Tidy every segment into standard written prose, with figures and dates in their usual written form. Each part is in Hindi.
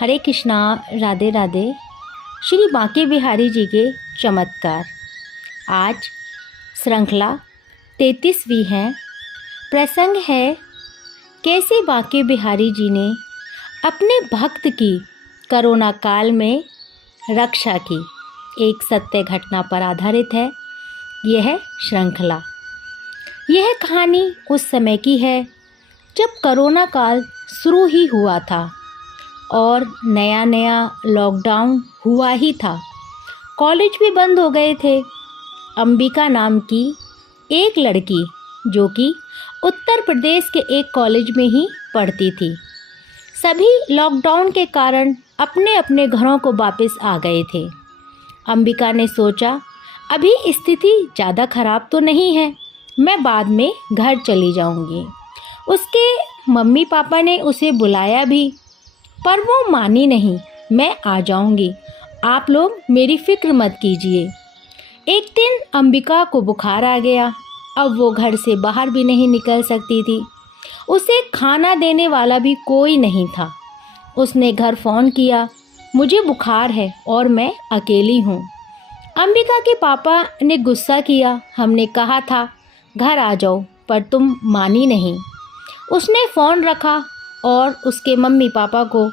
हरे कृष्णा, राधे राधे। श्री बांके बिहारी जी के चमत्कार। आज श्रृंखला 33वीं है। प्रसंग है कैसे बांके बिहारी जी ने अपने भक्त की कोरोना काल में रक्षा की। एक सत्य घटना पर आधारित है यह श्रृंखला। यह कहानी उस समय की है जब कोरोना काल शुरू ही हुआ था और नया नया लॉकडाउन हुआ ही था। कॉलेज भी बंद हो गए थे। अंबिका नाम की एक लड़की जो कि उत्तर प्रदेश के एक कॉलेज में ही पढ़ती थी, सभी लॉकडाउन के कारण अपने अपने घरों को वापस आ गए थे। अंबिका ने सोचा अभी स्थिति ज़्यादा ख़राब तो नहीं है, मैं बाद में घर चली जाऊंगी। उसके मम्मी पापा ने उसे बुलाया भी पर वो मानी नहीं। मैं आ जाऊंगी, आप लोग मेरी फिक्र मत कीजिए। एक दिन अंबिका को बुखार आ गया। अब वो घर से बाहर भी नहीं निकल सकती थी। उसे खाना देने वाला भी कोई नहीं था। उसने घर फ़ोन किया, मुझे बुखार है और मैं अकेली हूँ। अंबिका के पापा ने गुस्सा किया, हमने कहा था घर आ जाओ पर तुम मानी नहीं। उसने फ़ोन रखा और उसके मम्मी पापा को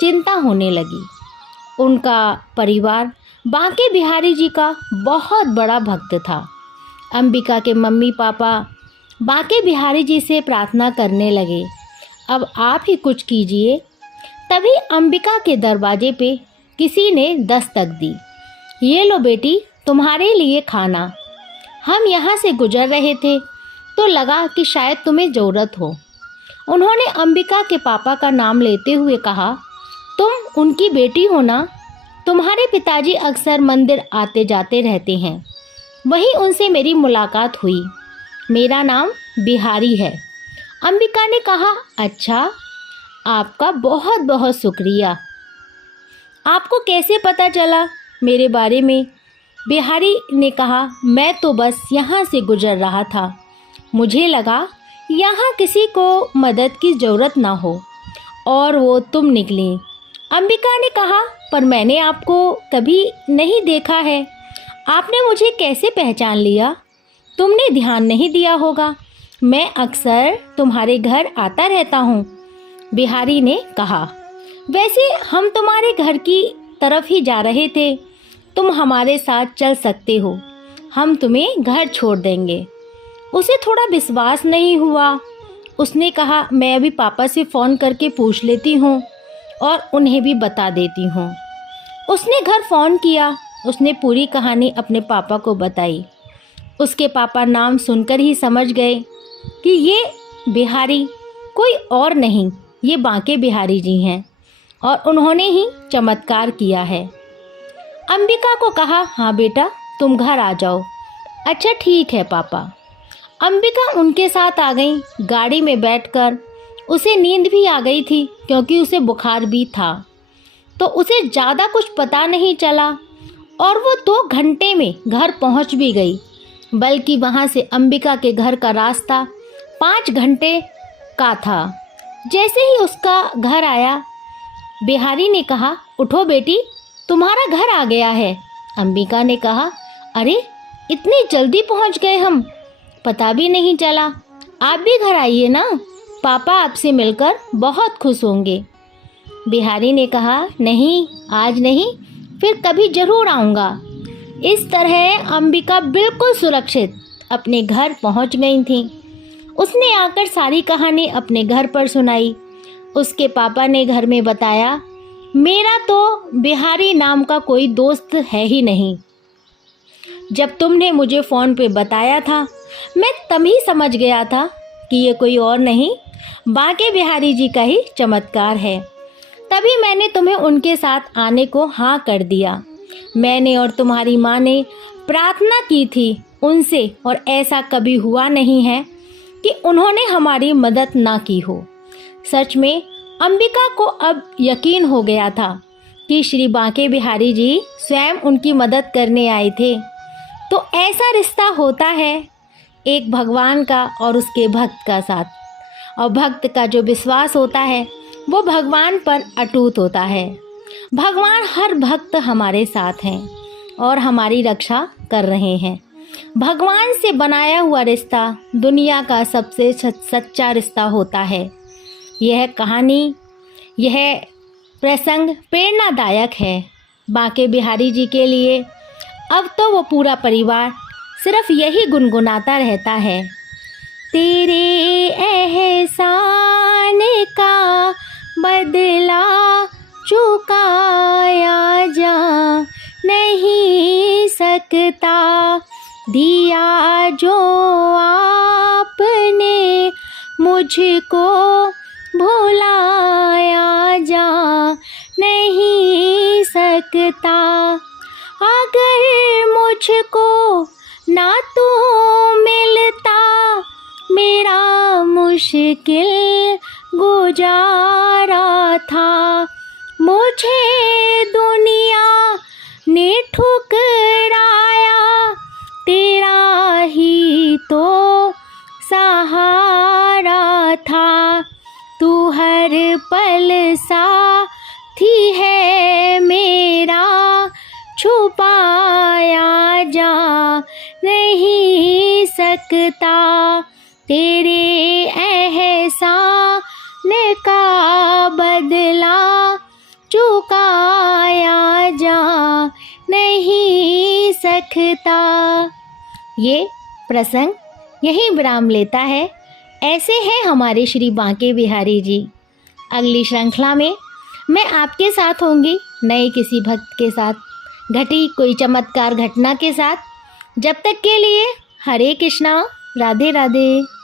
चिंता होने लगी। उनका परिवार बांके बिहारी जी का बहुत बड़ा भक्त था। अंबिका के मम्मी पापा बांके बिहारी जी से प्रार्थना करने लगे, अब आप ही कुछ कीजिए। तभी अंबिका के दरवाजे पे किसी ने दस्तक दी। ये लो बेटी, तुम्हारे लिए खाना। हम यहाँ से गुजर रहे थे तो लगा कि शायद तुम्हें ज़रूरत हो। उन्होंने अंबिका के पापा का नाम लेते हुए कहा, तुम उनकी बेटी हो ना? तुम्हारे पिताजी अक्सर मंदिर आते जाते रहते हैं, वहीं उनसे मेरी मुलाकात हुई। मेरा नाम बिहारी है। अंबिका ने कहा, अच्छा, आपका बहुत बहुत शुक्रिया। आपको कैसे पता चला मेरे बारे में? बिहारी ने कहा, मैं तो बस यहाँ से गुजर रहा था, मुझे लगा यहाँ किसी को मदद की ज़रूरत ना हो और वो तुम निकली। अंबिका ने कहा, पर मैंने आपको कभी नहीं देखा है, आपने मुझे कैसे पहचान लिया? तुमने ध्यान नहीं दिया होगा, मैं अक्सर तुम्हारे घर आता रहता हूँ। बिहारी ने कहा, वैसे हम तुम्हारे घर की तरफ ही जा रहे थे, तुम हमारे साथ चल सकते हो, हम तुम्हें घर छोड़ देंगे। उसे थोड़ा विश्वास नहीं हुआ। उसने कहा, मैं अभी पापा से फ़ोन करके पूछ लेती हूँ और उन्हें भी बता देती हूँ। उसने घर फ़ोन किया। उसने पूरी कहानी अपने पापा को बताई। उसके पापा नाम सुनकर ही समझ गए कि ये बिहारी कोई और नहीं, ये बांके बिहारी जी हैं और उन्होंने ही चमत्कार किया है। अंबिका को कहा, हाँ बेटा, तुम घर आ जाओ। अच्छा ठीक है पापा। अंबिका उनके साथ आ गई। गाड़ी में बैठकर उसे नींद भी आ गई थी क्योंकि उसे बुखार भी था, तो उसे ज़्यादा कुछ पता नहीं चला और वो 2 घंटे में घर पहुंच भी गई। बल्कि वहां से अंबिका के घर का रास्ता 5 घंटे का था। जैसे ही उसका घर आया, बिहारी ने कहा, उठो बेटी, तुम्हारा घर आ गया है। अंबिका ने कहा, अरे इतनी जल्दी पहुंच गए हम, पता भी नहीं चला। आप भी घर आइए ना, पापा आपसे मिलकर बहुत खुश होंगे। बिहारी ने कहा, नहीं आज नहीं, फिर कभी ज़रूर आऊँगा। इस तरह अंबिका बिल्कुल सुरक्षित अपने घर पहुंच गई थी। उसने आकर सारी कहानी अपने घर पर सुनाई। उसके पापा ने घर में बताया, मेरा तो बिहारी नाम का कोई दोस्त है ही नहीं। जब तुमने मुझे फ़ोन पे बताया था, मैं तभी समझ गया था कि ये कोई और नहीं, बांके बिहारी जी का ही चमत्कार है। तभी मैंने तुम्हें उनके साथ आने को हाँ कर दिया। मैंने और तुम्हारी माँ ने प्रार्थना की थी उनसे और ऐसा कभी हुआ नहीं है कि उन्होंने हमारी मदद ना की हो। सच में अंबिका को अब यकीन हो गया था कि श्री बांके बिहारी जी स्वयं उनकी मदद करने आए थे। तो ऐसा रिश्ता होता है एक भगवान का और उसके भक्त का साथ, और भक्त का जो विश्वास होता है वो भगवान पर अटूट होता है। भगवान हर भक्त हमारे साथ हैं और हमारी रक्षा कर रहे हैं। भगवान से बनाया हुआ रिश्ता दुनिया का सबसे सच्चा रिश्ता होता है। यह कहानी, यह प्रसंग प्रेरणादायक है बांके बिहारी जी के लिए। अब तो वो पूरा परिवार सिर्फ यही गुनगुनाता रहता है, तेरे एहसान का बदला चुकाया जा नहीं सकता, दिया जो आपने मुझको भुलाया जा नहीं सकता। अगर मुझको ना तू मिलता, मेरा मुश्किल गुजारा था। मुझे दुनिया ने ठुकराया, तेरा ही तो सहारा था। तू हर पल साथी है मेरा, छुपाया जा नहीं सकता। तेरे एहसान का बदला चुकाया जा नहीं सकता। ये प्रसंग यहीं विराम लेता है। ऐसे हैं हमारे श्री बांके बिहारी जी। अगली श्रृंखला में मैं आपके साथ होंगी नए किसी भक्त के साथ, घटी कोई चमत्कार घटना के साथ। जब तक के लिए हरे कृष्णा, राधे राधे।